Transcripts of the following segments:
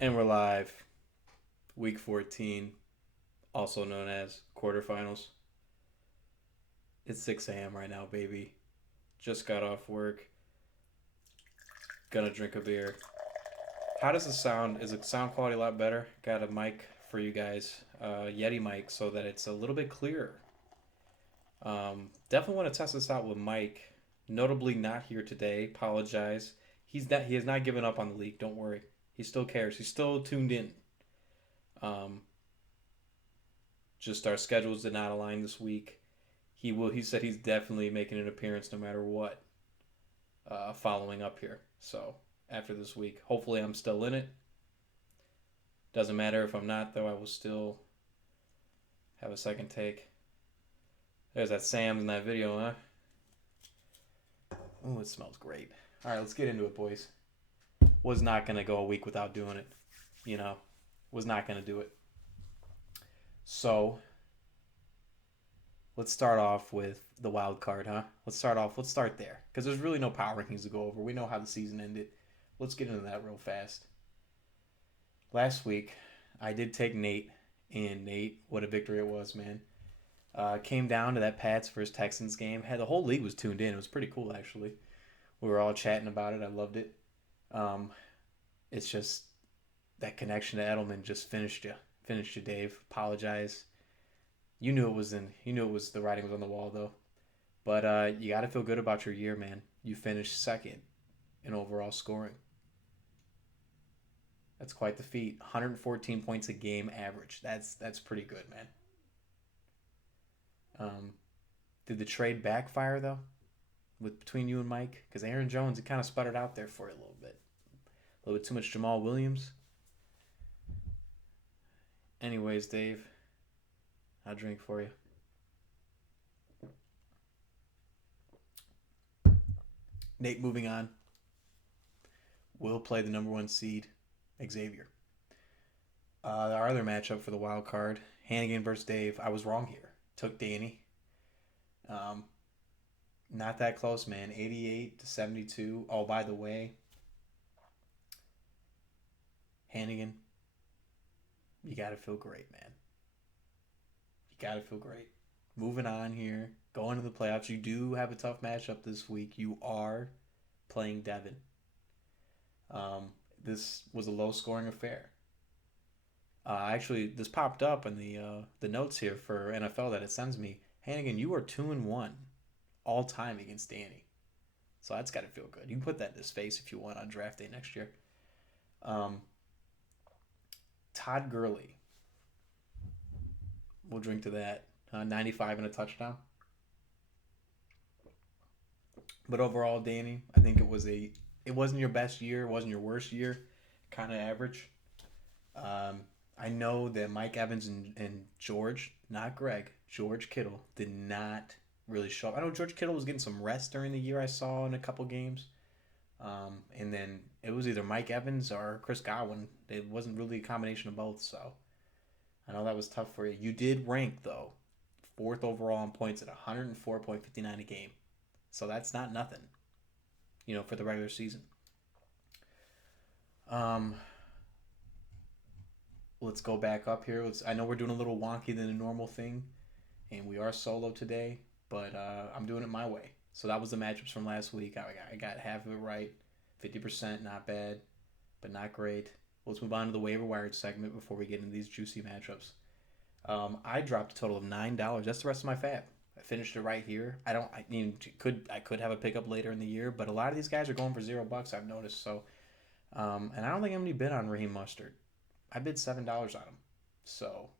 And we're live. Week 14, also known as quarterfinals. It's 6 a.m. right now, baby. Just got off work. Gonna drink a beer. How does it sound? Is the sound quality a lot better? Got a mic for you guys, Yeti mic, so that it's a little bit clearer. Definitely want to test this out with Mike. Notably not here today. Apologize. He has not given up on the league. Don't worry. He still cares. He's still tuned in. Um, just our schedules did not align this week. He said he's definitely making an appearance no matter what. Following up here. So after this week, hopefully I'm still in it. Doesn't matter if I'm not though. I will still have a second take. There's that Sam's in that video, huh? Oh, it smells great. All right, let's get into it, boys. Was not gonna go a week without doing it. You know, was not gonna do it. So let's start off with the wild card, huh? Let's start there. Because there's really no power rankings to go over. We know how the season ended. Let's get into that real fast. Last week, I did take Nate, and Nate, what a victory it was, man. Came down to that Pats versus Texans game. Had the whole league was tuned in. It was pretty cool, actually. We were all chatting about it. I loved it. Um, it's just that connection to Edelman just finished you, Dave. Apologize. You knew it was in. You knew it was the writing was on the wall, though. But you got to feel good about your year, man. You finished second in overall scoring. That's quite the feat. 114 points a game average. That's pretty good, man. Um, did the trade backfire though, with between you and Mike? Because Aaron Jones, it kind of sputtered out there for you a little bit. A little bit too much Jamal Williams. Anyways, Dave, I'll drink for you. Nate, moving on. Will play the number one seed, Xavier. Our other matchup for the wild card, Hannigan versus Dave. I was wrong here. Took Danny. Um, Not that close, man. 88 to 72. Oh, by the way, Hannigan, you got to feel great, man. You got to feel great. Moving on here, going to the playoffs. You do have a tough matchup this week. You are playing Devin. Um, this was a low scoring affair. Actually, this popped up in the notes here for NFL that it sends me. Hannigan, you are 2-1 all time against Danny. So that's got to feel good. You can put that in his face if you want on draft day next year. Um, Todd Gurley, we'll drink to that. 95 and a touchdown. But overall, Danny, I think it wasn't your best year, it wasn't your worst year, kind of average. Um, I know that Mike Evans and George, not Greg, George Kittle did not really show up. I know George Kittle was getting some rest during the year. I saw in a couple games. And then it was either Mike Evans or Chris Godwin. It wasn't really a combination of both. So I know that was tough for you. You did rank though, fourth overall in points at 104.59 a game. So that's not nothing, for the regular season. Um, let's go back up here. I know we're doing a little wonky than a normal thing, and we are solo today, but I'm doing it my way. So that was the matchups from last week. I got half of it right, 50%, not bad, but not great. Let's move on to the waiver wire segment before we get into these juicy matchups. I dropped a total of $9. That's the rest of my fab. I finished it right here. I mean, I could have a pickup later in the year, but a lot of these guys are going for $0. I've noticed. So, and I don't think I'm gonna bid on Raheem Mustard. I bid $7 on him. So,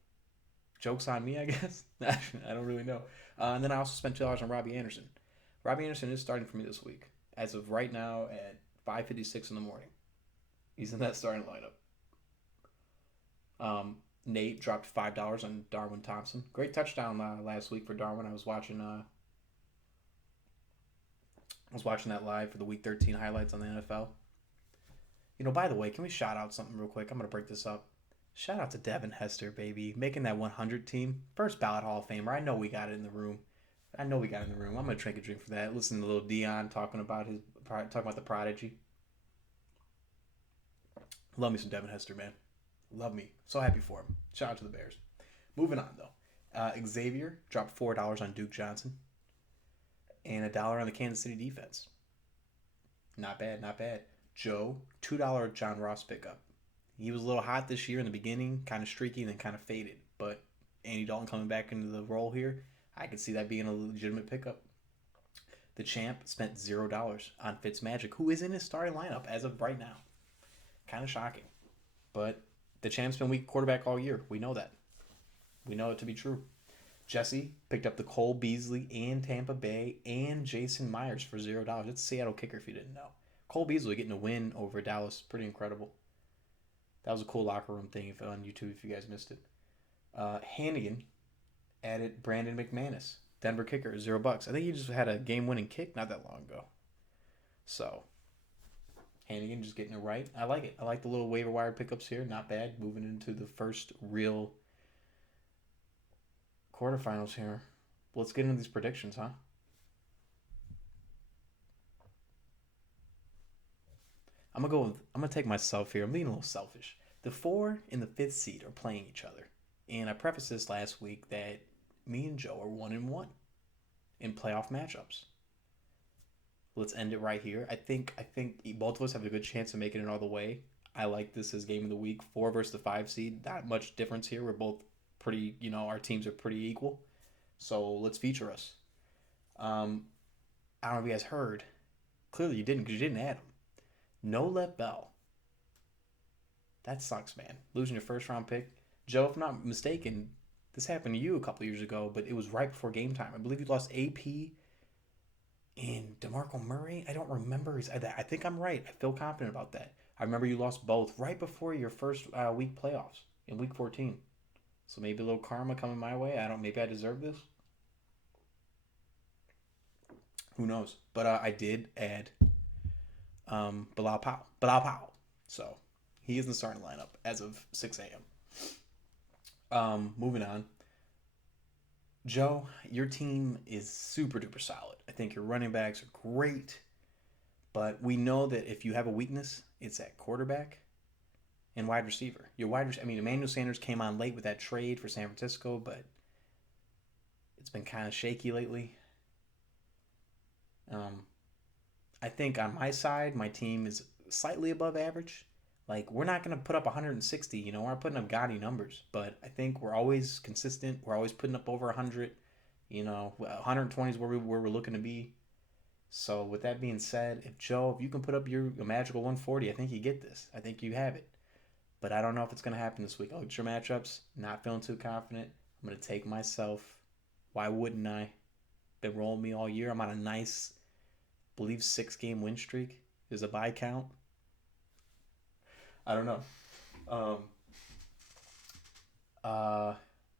jokes on me, I guess. I don't really know. And then I also spent $2 on Robbie Anderson. Robbie Anderson is starting for me this week, as of right now at 5:56 in the morning. He's in that starting lineup. Nate dropped $5 on Darwin Thompson. Great touchdown last week for Darwin. I was watching that live for the Week 13 highlights on the NFL. By the way, can we shout out something real quick? I'm gonna break this up. Shout out to Devin Hester, baby, making that 100 team, first ballot Hall of Famer. I know we got it in the room. I'm gonna drink a drink for that. Listen to little Dion talking about the prodigy. Love me some Devin Hester, man. Love me. So happy for him. Shout out to the Bears. Moving on, though. Xavier dropped $4 on Duke Johnson and $1 on the Kansas City defense. Not bad, not bad. Joe, $2 John Ross pickup. He was a little hot this year in the beginning, kind of streaky, and then kind of faded. But Andy Dalton coming back into the role here, I could see that being a legitimate pickup. The champ spent $0 on Fitzmagic, who is in his starting lineup as of right now. Kind of shocking. But the champ's been weak quarterback all year. We know that. We know it to be true. Jesse picked up the Cole Beasley and Tampa Bay and Jason Myers for $0. It's a Seattle kicker if you didn't know. Cole Beasley getting a win over Dallas. Pretty incredible. That was a cool locker room thing on YouTube if you guys missed it. Hannigan added Brandon McManus, Denver kicker, $0. I think he just had a game-winning kick not that long ago. So, Hannigan just getting it right. I like it. I like the little waiver wire pickups here. Not bad. Moving into the first real quarterfinals here. Let's get into these predictions, huh? I'm gonna take myself here. I'm being a little selfish. The 4 and the 5th seed are playing each other. And I prefaced this last week that me and Joe are 1-1 in playoff matchups. Let's end it right here. I think both of us have a good chance of making it all the way. I like this as game of the week. 4 versus the 5 seed. Not much difference here. We're both pretty, our teams are pretty equal. So let's feature us. I don't know if you guys heard. Clearly you didn't because you didn't add him. Nolette Bell. That sucks, man. Losing your first round pick. Joe, if I'm not mistaken, this happened to you a couple years ago, but it was right before game time. I believe you lost AP and DeMarco Murray. I don't remember. I think I'm right. I feel confident about that. I remember you lost both right before your first week playoffs in week 14. So maybe a little karma coming my way. Maybe I deserve this. Who knows? But I did add Bilal Powell. So he is in the starting lineup as of 6 a.m. Moving on. Joe, your team is super duper solid. I think your running backs are great. But we know that if you have a weakness, it's at quarterback and wide receiver. Emmanuel Sanders came on late with that trade for San Francisco, but it's been kind of shaky lately. I think on my side, my team is slightly above average. Like, we're not going to put up 160, we're not putting up gaudy numbers, but I think we're always consistent. We're always putting up over 100, 120 is where we're looking to be. So with that being said, if you can put up your magical 140, I think you get this. I think you have it. But I don't know if it's going to happen this week. I'll get your matchups. Not feeling too confident. I'm going to take myself. Why wouldn't I? Been rolling me all year. I'm on a nice, I believe, 6-game win streak. There's a bye count. I don't know.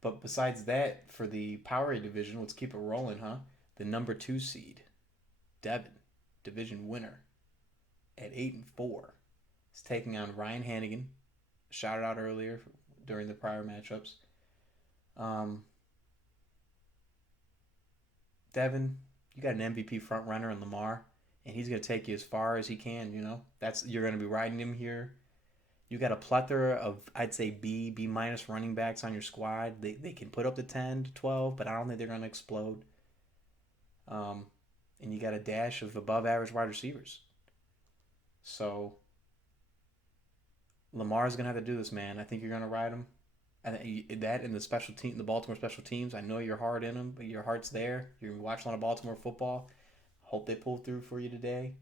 But besides that, for the Powerade division, let's keep it rolling, huh? The number 2 seed, Devin, division winner, at 8-4, is taking on Ryan Hannigan. Shouted out earlier during the prior matchups. Devin, you got an MVP front runner in Lamar, and he's going to take you as far as he can. You're going to be riding him here. You got a plethora of, I'd say, B minus running backs on your squad. They can put up to 10 to 12, but I don't think they're going to explode. And you got a dash of above average wide receivers. So Lamar's going to have to do this, man. I think you're going to ride him. And that and the Baltimore special teams, I know you're hard in them, but your heart's there. You're watching a lot of Baltimore football. Hope they pull through for you today.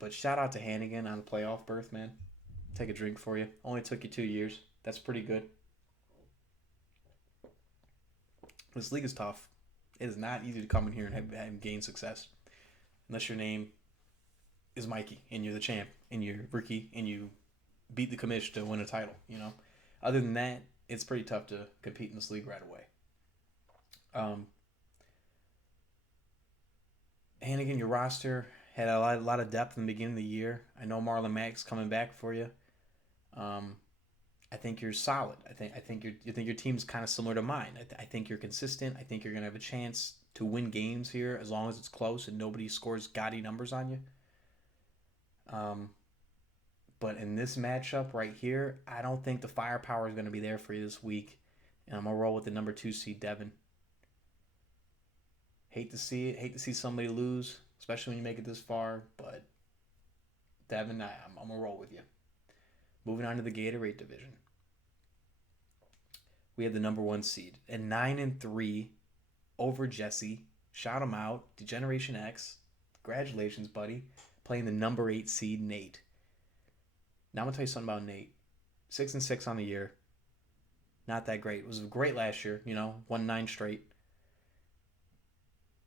But shout out to Hannigan on the playoff berth, man. Take a drink for you. Only took you 2 years. That's pretty good. This league is tough. It is not easy to come in here and gain success. Unless your name is Mikey and you're the champ and you're rookie and you beat the commish to win a title, Other than that, it's pretty tough to compete in this league right away. Hannigan, your roster had a lot of depth in the beginning of the year. I know Marlon Mack's coming back for you. I think you're solid. I think your team's kind of similar to mine. I think you're consistent. I think you're gonna have a chance to win games here as long as it's close and nobody scores gaudy numbers on you. Um, but in this matchup right here, I don't think the firepower is going to be there for you this week. And I'm going to roll with the number 2 seed, Devin. Hate to see it. Hate to see somebody lose, especially when you make it this far. But Devin, I'm going to roll with you. Moving on to the Gatorade division. We have the number 1 seed. And 9-3 over Jesse. Shout him out. Degeneration X. Congratulations, buddy. Playing the number 8 seed, Nate. Now I'm going to tell you something about Nate. 6-6 on the year. Not that great. It was great last year, won 9 straight.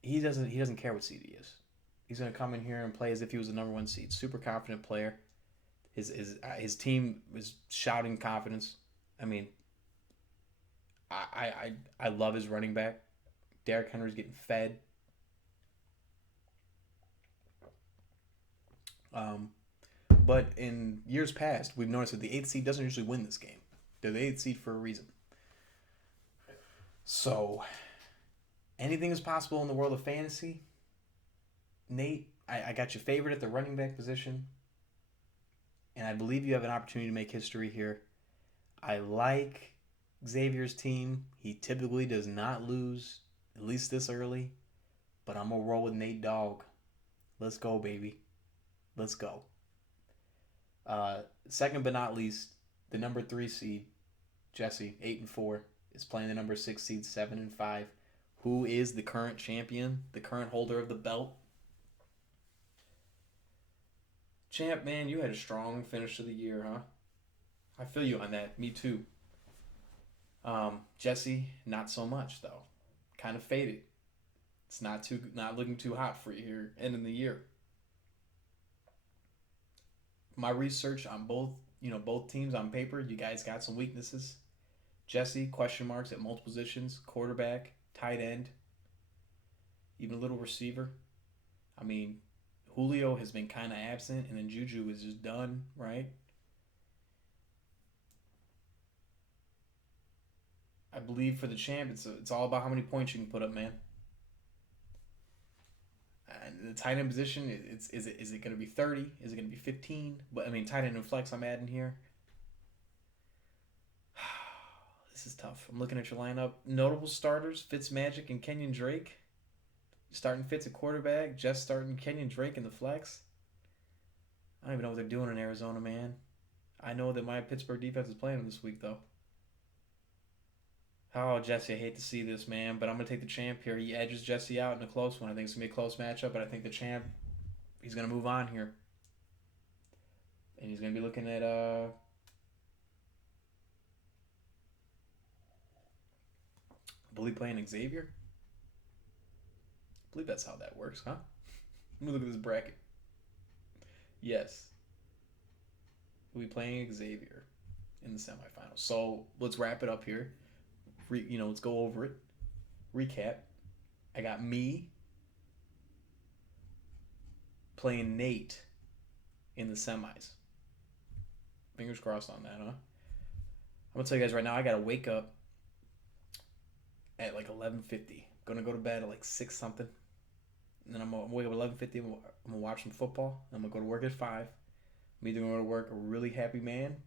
He doesn't care what seed he is. He's going to come in here and play as if he was the number 1 seed. Super confident player. His team was shouting confidence. I mean, I love his running back. Derrick Henry's getting fed. But in years past, we've noticed that the 8th seed doesn't usually win this game. They're the 8th seed for a reason. So, anything is possible in the world of fantasy. Nate, I got you favored at the running back position. And I believe you have an opportunity to make history here. I like Xavier's team. He typically does not lose, at least this early. But I'm going to roll with Nate Dogg. Let's go, baby. Let's go. Second but not least, the number 3 seed, Jesse, 8-4, is playing the number 6 seed, 7-5. Who is the current champion, the current holder of the belt? Champ, man, you had a strong finish to the year, huh? I feel you on that. Me too. Jesse, not so much though. Kind of faded. It's not looking too hot for you here ending the year. My research on both teams on paper, you guys got some weaknesses. Jesse, question marks at multiple positions, quarterback, tight end, even a little receiver. I mean, Julio has been kind of absent, and then Juju is just done, right? I believe for the champ, it's all about how many points you can put up, man. And the tight end position, is it going to be 30? Is it going to be 15? But I mean, tight end and flex I'm adding here. This is tough. I'm looking at your lineup. Notable starters: Fitzmagic and Kenyon Drake. Starting Fitz at quarterback. Just starting Kenyon Drake in the flex. I don't even know what they're doing in Arizona, man. I know that my Pittsburgh defense is playing them this week, though. Oh, Jesse, I hate to see this, man, but I'm going to take the champ here. He edges Jesse out in a close one. I think it's going to be a close matchup, but I think the champ, he's going to move on here. And he's going to be looking at, I believe playing Xavier. I believe that's how that works, huh? Let me look at this bracket. Yes. We'll be playing Xavier in the semifinals. So let's wrap it up here. Let's go over it. Recap. I got me playing Nate in the semis. Fingers crossed on that, huh? I'm going to tell you guys right now, I got to wake up at like 11:50. Going to go to bed at like 6 something. And then I'm going to wake up at 11:50. I'm going to watch some football. I'm going to go to work at 5. I'm either going to go to work a really happy man.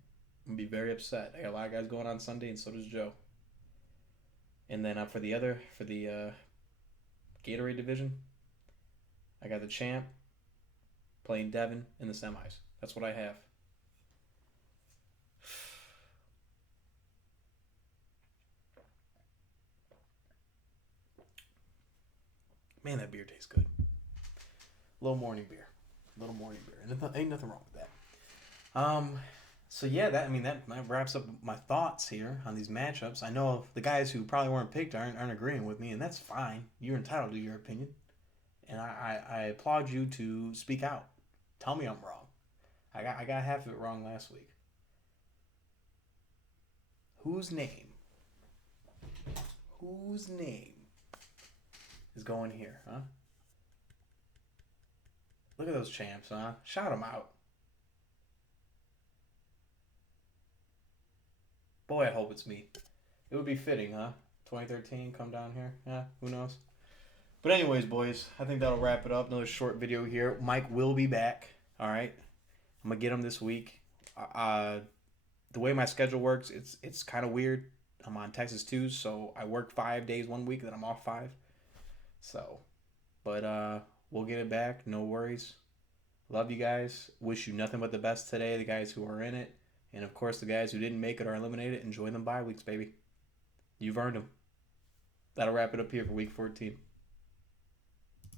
I'm going to be very upset. I got a lot of guys going on Sunday, and so does Joe. And then for the Gatorade division, I got the champ playing Devin in the semis. That's what I have. Man, that beer tastes good. Little morning beer. And ain't nothing wrong with that. So yeah, that wraps up my thoughts here on these matchups. I know the guys who probably weren't picked aren't agreeing with me, and that's fine. You're entitled to your opinion, and I applaud you to speak out. Tell me I'm wrong. I got half of it wrong last week. Whose name is going here, huh? Look at those champs, huh? Shout them out. Boy, I hope it's me. It would be fitting, huh? 2013, come down here. Yeah, who knows? But anyways, boys, I think that'll wrap it up. Another short video here. Mike will be back, all right? I'm gonna get them this week. The way my schedule works, it's kind of weird. I'm on Texas Tues, so I work 5 days one week, then I'm off five. So, but we'll get it back. No worries. Love you guys. Wish you nothing but the best today. The guys who are in it, and of course the guys who didn't make it or eliminated. Enjoy them bye weeks, baby. You've earned them. That'll wrap it up here for week 14.